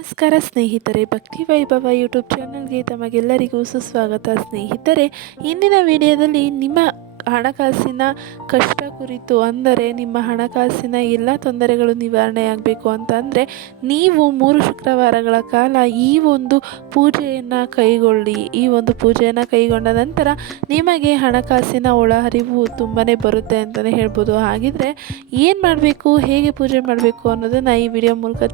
ನಮಸ್ಕಾರ ಸ್ನೇಹಿತರೆ, ಭಕ್ತಿ ವೈಭವ ಯೂಟ್ಯೂಬ್ ಚಾನಲ್ಗೆ ತಮಗೆಲ್ಲರಿಗೂ ಸುಸ್ವಾಗತ. ಸ್ನೇಹಿತರೆ, ಇಂದಿನ ವಿಡಿಯೋದಲ್ಲಿ ನಿಮ್ಮ ಹಣಕಾಸಿನ ಕಷ್ಟ ಕುರಿತು, ಅಂದರೆ ನಿಮ್ಮ ಹಣಕಾಸಿನ ಎಲ್ಲ ತೊಂದರೆಗಳು ನಿವಾರಣೆಯಾಗಬೇಕು ಅಂತಂದರೆ ನೀವು 3 ಶುಕ್ರವಾರಗಳ ಕಾಲ ಈ ಒಂದು ಪೂಜೆಯನ್ನು ಕೈಗೊಳ್ಳಿ. ಈ ಒಂದು ಪೂಜೆಯನ್ನು ಕೈಗೊಂಡ ನಂತರ ನಿಮಗೆ ಹಣಕಾಸಿನ ಒಳಹರಿವು ತುಂಬಾ ಬರುತ್ತೆ ಅಂತಲೇ ಹೇಳ್ಬೋದು. ಹಾಗಿದ್ರೆ ಏನು ಮಾಡಬೇಕು, ಹೇಗೆ ಪೂಜೆ ಮಾಡಬೇಕು ಅನ್ನೋದನ್ನು ಈ ವಿಡಿಯೋ ಮೂಲಕ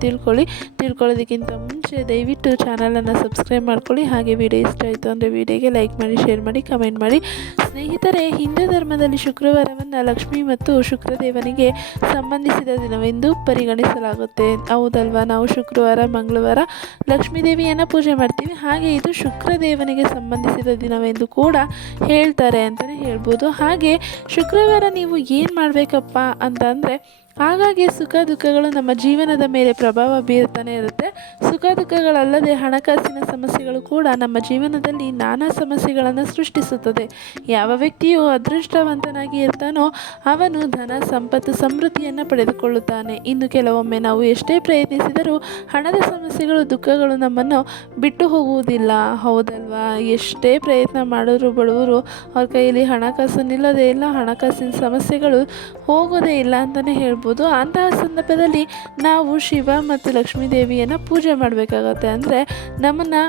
ತಿಳ್ಕೊಳ್ಳೋದಕ್ಕಿಂತ ಮುಂಚೆ ದಯವಿಟ್ಟು ಚಾನಲನ್ನು ಸಬ್ಸ್ಕ್ರೈಬ್ ಮಾಡ್ಕೊಳ್ಳಿ. ಹಾಗೆ ವಿಡಿಯೋ ಇಷ್ಟ ಆಯಿತು ಅಂದರೆ ವಿಡಿಯೋಗೆ ಲೈಕ್ ಮಾಡಿ, ಶೇರ್ ಮಾಡಿ, ಕಮೆಂಟ್ ಮಾಡಿ. ಸ್ನೇಹಿತರೆ, ಹಿಂದೂ ಧರ್ಮದಲ್ಲಿ ಶುಕ್ರವಾರವನ್ನು ಲಕ್ಷ್ಮಿ ಮತ್ತು ಶುಕ್ರದೇವನಿಗೆ ಸಂಬಂಧಿಸಿದ ದಿನವೆಂದು ಪರಿಗಣಿಸಲಾಗುತ್ತೆ. ಹೌದಲ್ವಾ? ನಾವು ಶುಕ್ರವಾರ, ಮಂಗಳವಾರ ಲಕ್ಷ್ಮೀ ದೇವಿಯನ್ನು ಪೂಜೆ ಮಾಡ್ತೀವಿ. ಹಾಗೆ ಇದು ಶುಕ್ರದೇವನಿಗೆ ಸಂಬಂಧಿಸಿದ ದಿನವೆಂದು ಕೂಡ ಹೇಳ್ತಾರೆ ಅಂತಲೇ ಹೇಳ್ಬೋದು. ಹಾಗೆ ಶುಕ್ರವಾರ ನೀವು ಏನು ಮಾಡಬೇಕಪ್ಪ ಅಂತಂದರೆ, ಹಾಗಾಗಿ ಸುಖ ದುಃಖಗಳು ನಮ್ಮ ಜೀವನದ ಮೇಲೆ ಪ್ರಭಾವ ಬೀರ್ತಾನೆ ಇರುತ್ತೆ. ಸುಖ ದುಃಖಗಳಲ್ಲದೆ ಹಣಕಾಸಿನ ಸಮಸ್ಯೆಗಳು ಕೂಡ ನಮ್ಮ ಜೀವನದಲ್ಲಿ ನಾನಾ ಸಮಸ್ಯೆಗಳನ್ನು ಸೃಷ್ಟಿಸುತ್ತದೆ. ಯಾವ ವ್ಯಕ್ತಿಯು ಅದೃಷ್ಟವಂತನಾಗಿ ಇರ್ತಾನೋ ಅವನು ಧನ, ಸಂಪತ್ತು, ಸಮೃದ್ಧಿಯನ್ನು ಪಡೆದುಕೊಳ್ಳುತ್ತಾನೆ. ಇನ್ನು ಕೆಲವೊಮ್ಮೆ ನಾವು ಎಷ್ಟೇ ಪ್ರಯತ್ನಿಸಿದರೂ ಹಣದ ಸಮಸ್ಯೆಗಳು, ದುಃಖಗಳು ನಮ್ಮನ್ನು ಬಿಟ್ಟು ಹೋಗುವುದಿಲ್ಲ. ಹೌದಲ್ವಾ? ಎಷ್ಟೇ ಪ್ರಯತ್ನ ಮಾಡಿದ್ರು ಬಡವರು ಅವ್ರ ಕೈಯಲ್ಲಿ ಹಣಕಾಸು ನಿಲ್ಲೋದೇ ಇಲ್ಲ, ಹಣಕಾಸಿನ ಸಮಸ್ಯೆಗಳು ಹೋಗೋದೇ ಇಲ್ಲ ಅಂತಲೇ ಹೇಳ್ಬೋದು. ಅಂತಹ ಸಂದರ್ಭದಲ್ಲಿ ನಾವು ಶಿವ ಮತ್ತು ಲಕ್ಷ್ಮೀ ದೇವಿಯನ್ನು ಪೂಜೆ ಮಾಡಬೇಕಾಗತ್ತೆ. ಅಂದರೆ ನಮ್ಮನ್ನು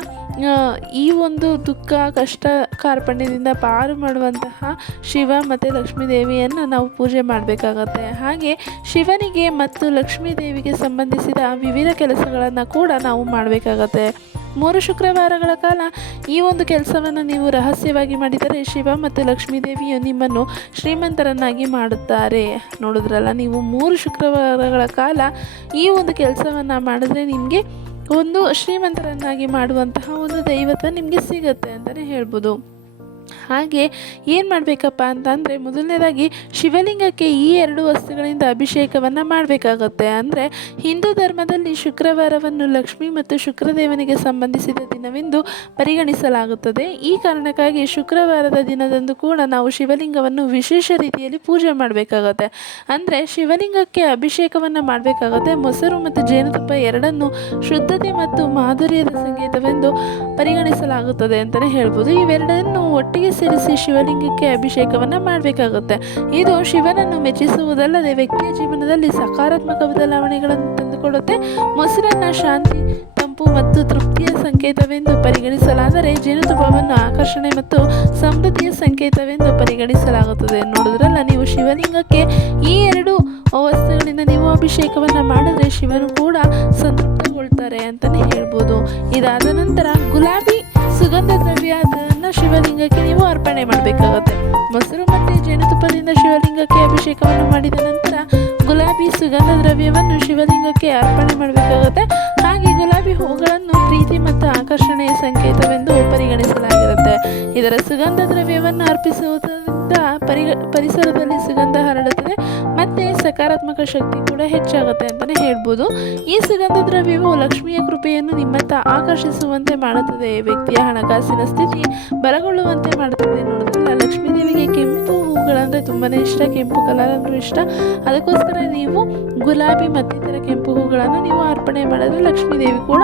ಈ ಒಂದು ದುಃಖ, ಕಷ್ಟ, ಕಾರ್ಪಣ್ಯದಿಂದ ಪಾರು ಮಾಡುವಂತಹ ಶಿವ ಮತ್ತು ಲಕ್ಷ್ಮೀ ದೇವಿಯನ್ನು ನಾವು ಪೂಜೆ ಮಾಡಬೇಕಾಗತ್ತೆ. ಹಾಗೆ ಶಿವನಿಗೆ ಮತ್ತು ಲಕ್ಷ್ಮೀ ದೇವಿಗೆ ಸಂಬಂಧಿಸಿದ ವಿವಿಧ ಕೆಲಸಗಳನ್ನು ಕೂಡ ನಾವು ಮಾಡಬೇಕಾಗತ್ತೆ. 3 ಶುಕ್ರವಾರಗಳ ಕಾಲ ಈ ಒಂದು ಕೆಲಸವನ್ನು ನೀವು ರಹಸ್ಯವಾಗಿ ಮಾಡಿದರೆ ಶಿವ ಮತ್ತು ಲಕ್ಷ್ಮೀ ದೇವಿಯು ನಿಮ್ಮನ್ನು ಶ್ರೀಮಂತರನ್ನಾಗಿ ಮಾಡುತ್ತಾರೆ. ನೋಡಿದ್ರಲ್ಲ, ನೀವು 3 ಶುಕ್ರವಾರಗಳ ಕಾಲ ಈ ಒಂದು ಕೆಲಸವನ್ನು ಮಾಡಿದ್ರೆ ನಿಮಗೆ ಒಂದು ಶ್ರೀಮಂತರನ್ನಾಗಿ ಮಾಡುವಂತಹ ಒಂದು ದೈವತ್ವ ನಿಮಗೆ ಸಿಗುತ್ತೆ ಅಂತಲೇ ಹೇಳ್ಬೋದು. ಹಾಗೆ ಏನು ಮಾಡಬೇಕಪ್ಪ ಅಂತಂದರೆ, ಮೊದಲನೇದಾಗಿ ಶಿವಲಿಂಗಕ್ಕೆ ಈ 2 ವಸ್ತುಗಳಿಂದ ಅಭಿಷೇಕವನ್ನು ಮಾಡಬೇಕಾಗತ್ತೆ. ಅಂದರೆ ಹಿಂದೂ ಧರ್ಮದಲ್ಲಿ ಶುಕ್ರವಾರವನ್ನು ಲಕ್ಷ್ಮಿ ಮತ್ತು ಶುಕ್ರದೇವನಿಗೆ ಸಂಬಂಧಿಸಿದ ದಿನವೆಂದು ಪರಿಗಣಿಸಲಾಗುತ್ತದೆ. ಈ ಕಾರಣಕ್ಕಾಗಿ ಶುಕ್ರವಾರದ ದಿನದಂದು ಕೂಡ ನಾವು ಶಿವಲಿಂಗವನ್ನು ವಿಶೇಷ ರೀತಿಯಲ್ಲಿ ಪೂಜೆ ಮಾಡಬೇಕಾಗತ್ತೆ. ಅಂದರೆ ಶಿವಲಿಂಗಕ್ಕೆ ಅಭಿಷೇಕವನ್ನು ಮಾಡಬೇಕಾಗತ್ತೆ. ಮೊಸರು ಮತ್ತು ಜೇನುತುಪ್ಪ ಎರಡನ್ನೂ ಶುದ್ಧತೆ ಮತ್ತು ಮಾಧುರ್ಯದ ಸಂಕೇತವೆಂದು ಪರಿಗಣಿಸಲಾಗುತ್ತದೆ ಅಂತಲೇ ಹೇಳ್ಬೋದು. ಇವೆರಡನ್ನು ಒಟ್ಟಿಗೆ ಸೇರಿಸಿ ಶಿವಲಿಂಗಕ್ಕೆ ಅಭಿಷೇಕವನ್ನು ಮಾಡಬೇಕಾಗುತ್ತೆ. ಇದು ಶಿವನನ್ನು ಮೆಚ್ಚಿಸುವುದಲ್ಲದೆ ವ್ಯಕ್ತಿಯ ಜೀವನದಲ್ಲಿ ಸಕಾರಾತ್ಮಕ ಬದಲಾವಣೆಗಳನ್ನು ತಂದುಕೊಡುತ್ತೆ. ಮೊಸರನ್ನು ಶಾಂತಿ, ತಂಪು ಮತ್ತು ತೃಪ್ತಿಯ ಸಂಕೇತವೆಂದು ಪರಿಗಣಿಸಲಾದರೆ ಜೇನುತುಪ್ಪವನ್ನು ಆಕರ್ಷಣೆ ಮತ್ತು ಸಮೃದ್ಧಿಯ ಸಂಕೇತವೆಂದು ಪರಿಗಣಿಸಲಾಗುತ್ತದೆ. ನೋಡಿದ್ರಲ್ಲ, ನೀವು ಶಿವಲಿಂಗಕ್ಕೆ ಈ 2 ವಸ್ತುಗಳಿಂದ ನೀವು ಅಭಿಷೇಕವನ್ನು ಮಾಡಿದ್ರೆ ಶಿವನು ಕೂಡ ಸಂತೃಪ್ತಗೊಳ್ತಾರೆ ಅಂತಲೇ ಹೇಳ್ಬೋದು. ಇದಾದ ನಂತರ ಗುಲಾಬಿ ಸುಗಂಧ ದ್ರವ್ಯ ಅದನ್ನು ಶಿವಲಿಂಗಕ್ಕೆ ನೀವು ಅರ್ಪಣೆ ಮಾಡಬೇಕಾಗುತ್ತೆ. ಮೊಸರು ಮತ್ತು ಜೇನುತುಪ್ಪದಿಂದ ಶಿವಲಿಂಗಕ್ಕೆ ಅಭಿಷೇಕವನ್ನು ಮಾಡಿದ ನಂತರ ಗುಲಾಬಿ ಸುಗಂಧ ದ್ರವ್ಯವನ್ನು ಶಿವಲಿಂಗಕ್ಕೆ ಅರ್ಪಣೆ ಮಾಡಬೇಕಾಗುತ್ತೆ. ಹಾಗೆ ಗುಲಾಬಿ ಹೂಗಳನ್ನು ಪ್ರೀತಿ ಮತ್ತು ಆಕರ್ಷಣೆಯ ಸಂಕೇತವೆಂದು ಪರಿಗಣಿಸಲಾಗಿರುತ್ತೆ. ಇದರ ಸುಗಂಧ ದ್ರವ್ಯವನ್ನು ಅರ್ಪಿಸುವುದರಿಂದ ಪರಿಸರದಲ್ಲಿ ಸುಗಂಧ ಹರಡುತ್ತದೆ ಮತ್ತು ಸಕಾರಾತ್ಮಕ ಶಕ್ತಿ ಕೂಡ ಹೆಚ್ಚಾಗುತ್ತೆ ಅಂತಲೇ ಹೇಳ್ಬೋದು. ಈ ಸುಗಂಧ ದ್ರವ್ಯವು ಲಕ್ಷ್ಮಿಯ ಕೃಪೆಯನ್ನು ನಿಮ್ಮತ್ತ ಆಕರ್ಷಿಸುವಂತೆ ಮಾಡುತ್ತದೆ. ವ್ಯಕ್ತಿಯ ಹಣಕಾಸಿನ ಸ್ಥಿತಿ ಬಲಗೊಳ್ಳುವಂತೆ ಮಾಡುತ್ತದೆ. ನೋಡಿದ್ರಲ್ಲ, ಲಕ್ಷ್ಮೀ ದೇವಿಗೆ ಕೆಂಪು ಹೂಗಳಂದರೆ ತುಂಬಾ ಇಷ್ಟ, ಕೆಂಪು ಕಲರ್ ಅಂದರೆ ಇಷ್ಟ. ಅದಕ್ಕೋಸ್ಕರ ನೀವು ಗುಲಾಬಿ ಮತ್ತಿತರ ಕೆಂಪು ಹೂಗಳನ್ನು ನೀವು ಅರ್ಪಣೆ ಮಾಡಿದ್ರೆ ಲಕ್ಷ್ಮೀ ದೇವಿ ಕೂಡ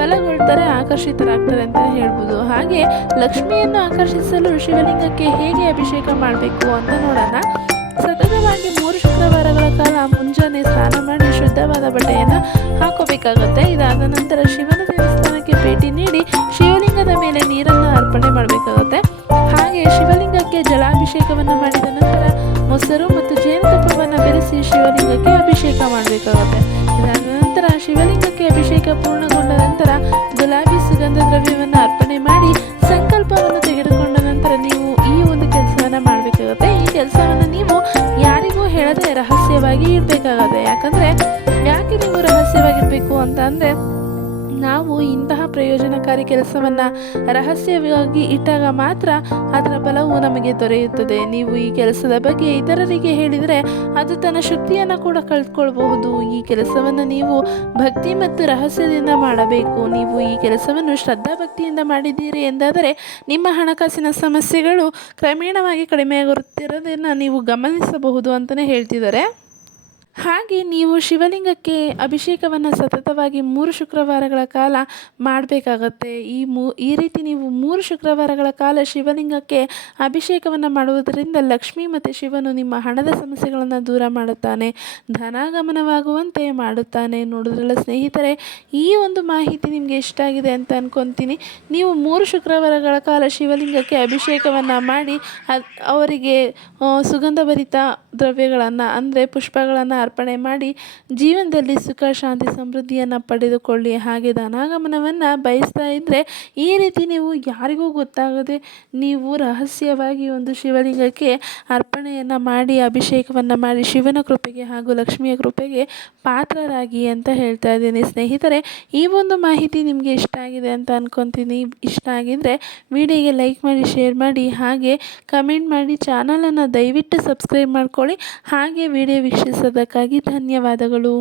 ಬಲಗೊಳ್ತಾರೆ, ಆಕರ್ಷಿತರಾಗ್ತಾರೆ ಅಂತ ಹೇಳ್ಬೋದು. ಹಾಗೆ ಲಕ್ಷ್ಮಿಯನ್ನು ಆಕರ್ಷಿಸಲು ಶಿವಲಿಂಗಕ್ಕೆ ಹೇಗೆ ಅಭಿಷೇಕ ಮಾಡಬೇಕು ಅಂತ ನೋಡೋಣ. ಸತತವಾಗಿ 3 ಶುಕ್ರವಾರಗಳ ಕಾಲ ಮುಂಜಾನೆ ಸ್ನಾನ ಮಾಡಿ ಶುದ್ಧವಾದ ಬಟ್ಟೆಯನ್ನು ಹಾಕೋಬೇಕಾಗತ್ತೆ. ಇದಾದ ನಂತರ ಶಿವನ ದೇವಸ್ಥಾನಕ್ಕೆ ಭೇಟಿ ನೀಡಿ ಶಿವಲಿಂಗದ ಮೇಲೆ ನೀರನ್ನು ಅರ್ಪಣೆ ಮಾಡಬೇಕಾಗತ್ತೆ. ಹಾಗೆ ಶಿವಲಿಂಗಕ್ಕೆ ಜಲಾಭಿಷೇಕವನ್ನು ಮಾಡಿದ ನಂತರ ಮೊಸರು ಮತ್ತು ಜೇನುತುಪ್ಪವನ್ನು ಬೆರೆಸಿ ಶಿವಲಿಂಗಕ್ಕೆ ಅಭಿಷೇಕ ಮಾಡಬೇಕಾಗುತ್ತೆ. ಇದಾದ ನಂತರ ಶಿವಲಿಂಗಕ್ಕೆ ಅಭಿಷೇಕ ಪೂರ್ಣಗೊಂಡ ನಂತರ ಗುಲಾಬಿ ಸುಗಂಧ ದ್ರವ್ಯವನ್ನು ಅರ್ಪಣೆ ಮಾಡಿ ಸಂಕಲ್ಪವನ್ನು ತೆಗೆದುಕೊಂಡ ನಂತರ ನೀವು ಈ ಒಂದು ಕೆಲಸವನ್ನು ಮಾಡಬೇಕಾಗುತ್ತೆ. ಈ ಕೆಲಸವನ್ನು ನೀವು ಯಾರಿಗೂ ಹೇಳದೆ ರಹಸ್ಯವಾಗಿ ಇಡಬೇಕಾಗತ್ತೆ. ಯಾಕೆ ನೀವು ರಹಸ್ಯವಾಗಿರಬೇಕು ಅಂತ ಅಂದರೆ, ನಾವು ಇಂತಹ ಪ್ರಯೋಜನಕಾರಿ ಕೆಲಸವನ್ನು ರಹಸ್ಯವಾಗಿ ಇಟ್ಟಾಗ ಮಾತ್ರ ಅದರ ಬಲವು ನಮಗೆ ದೊರೆಯುತ್ತದೆ. ನೀವು ಈ ಕೆಲಸದ ಬಗ್ಗೆ ಇತರರಿಗೆ ಹೇಳಿದರೆ ಅದು ತನ್ನ ಶಕ್ತಿಯನ್ನು ಕೂಡ ಕಳೆದುಕೊಳ್ಳಬಹುದು. ಈ ಕೆಲಸವನ್ನು ನೀವು ಭಕ್ತಿ ಮತ್ತು ರಹಸ್ಯದಿಂದ ಮಾಡಬೇಕು. ನೀವು ಈ ಕೆಲಸವನ್ನು ಶ್ರದ್ಧಾಭಕ್ತಿಯಿಂದ ಮಾಡಿದ್ದೀರಿ ಎಂದಾದರೆ ನಿಮ್ಮ ಹಣಕಾಸಿನ ಸಮಸ್ಯೆಗಳು ಕ್ರಮೇಣವಾಗಿ ಕಡಿಮೆಯಾಗುತ್ತಿರೋದನ್ನು ನೀವು ಗಮನಿಸಬಹುದು ಅಂತಲೇ ಹೇಳ್ತಿದ್ದಾರೆ. ಹಾಗೆ ನೀವು ಶಿವಲಿಂಗಕ್ಕೆ ಅಭಿಷೇಕವನ್ನು ಸತತವಾಗಿ 3 ಶುಕ್ರವಾರಗಳ ಕಾಲ ಮಾಡಬೇಕಾಗತ್ತೆ. ಈ ರೀತಿ ನೀವು 3 ಶುಕ್ರವಾರಗಳ ಕಾಲ ಶಿವಲಿಂಗಕ್ಕೆ ಅಭಿಷೇಕವನ್ನು ಮಾಡುವುದರಿಂದ ಲಕ್ಷ್ಮಿ ಮತ್ತು ಶಿವನು ನಿಮ್ಮ ಹಣದ ಸಮಸ್ಯೆಗಳನ್ನು ದೂರ ಮಾಡುತ್ತಾನೆ, ಧನಾಗಮನವಾಗುವಂತೆ ಮಾಡುತ್ತಾನೆ. ನೋಡಿದ್ರಲ್ಲ ಸ್ನೇಹಿತರೆ, ಈ ಒಂದು ಮಾಹಿತಿ ನಿಮಗೆ ಇಷ್ಟ ಆಗಿದೆ ಅಂತ ಅಂದ್ಕೊತೀನಿ. ನೀವು 3 ಶುಕ್ರವಾರಗಳ ಕಾಲ ಶಿವಲಿಂಗಕ್ಕೆ ಅಭಿಷೇಕವನ್ನು ಮಾಡಿ ಅವರಿಗೆ ಸುಗಂಧಭರಿತ ದ್ರವ್ಯಗಳನ್ನು ಅಂದರೆ ಪುಷ್ಪಗಳನ್ನು ಅರ್ಪಣೆ ಮಾಡಿ ಜೀವನದಲ್ಲಿ ಸುಖ ಶಾಂತಿ ಸಮೃದ್ಧಿಯನ್ನು ಪಡೆದುಕೊಳ್ಳಿ. ಹಾಗೆ ಧನಾಗಮನವನ್ನು ಬಯಸ್ತಾ ಇದ್ದರೆ ಈ ರೀತಿ ನೀವು ಯಾರಿಗೂ ಗೊತ್ತಾಗದೆ ನೀವು ರಹಸ್ಯವಾಗಿ ಒಂದು ಶಿವಲಿಂಗಕ್ಕೆ ಅರ್ಪಣೆಯನ್ನು ಮಾಡಿ ಅಭಿಷೇಕವನ್ನು ಮಾಡಿ ಶಿವನ ಕೃಪೆಗೆ ಹಾಗೂ ಲಕ್ಷ್ಮಿಯ ಕೃಪೆಗೆ ಪಾತ್ರರಾಗಿ ಅಂತ ಹೇಳ್ತಾ ಇದ್ದೀನಿ. ಸ್ನೇಹಿತರೆ, ಈ ಒಂದು ಮಾಹಿತಿ ನಿಮಗೆ ಇಷ್ಟ ಆಗಿದೆ ಅಂತ ಅಂದ್ಕೊತೀನಿ. ಇಷ್ಟ ಆಗಿದ್ದರೆ ವಿಡಿಯೋಗೆ ಲೈಕ್ ಮಾಡಿ, ಶೇರ್ ಮಾಡಿ, ಹಾಗೆ ಕಮೆಂಟ್ ಮಾಡಿ. ಚಾನಲನ್ನು ದಯವಿಟ್ಟು ಸಬ್ಸ್ಕ್ರೈಬ್ ಮಾಡ್ಕೊಳ್ಳಿ. ಹಾಗೆ ವಿಡಿಯೋ ವೀಕ್ಷಿಸೋದಕ್ಕಾಗಿ ಧನ್ಯವಾದಗಳು.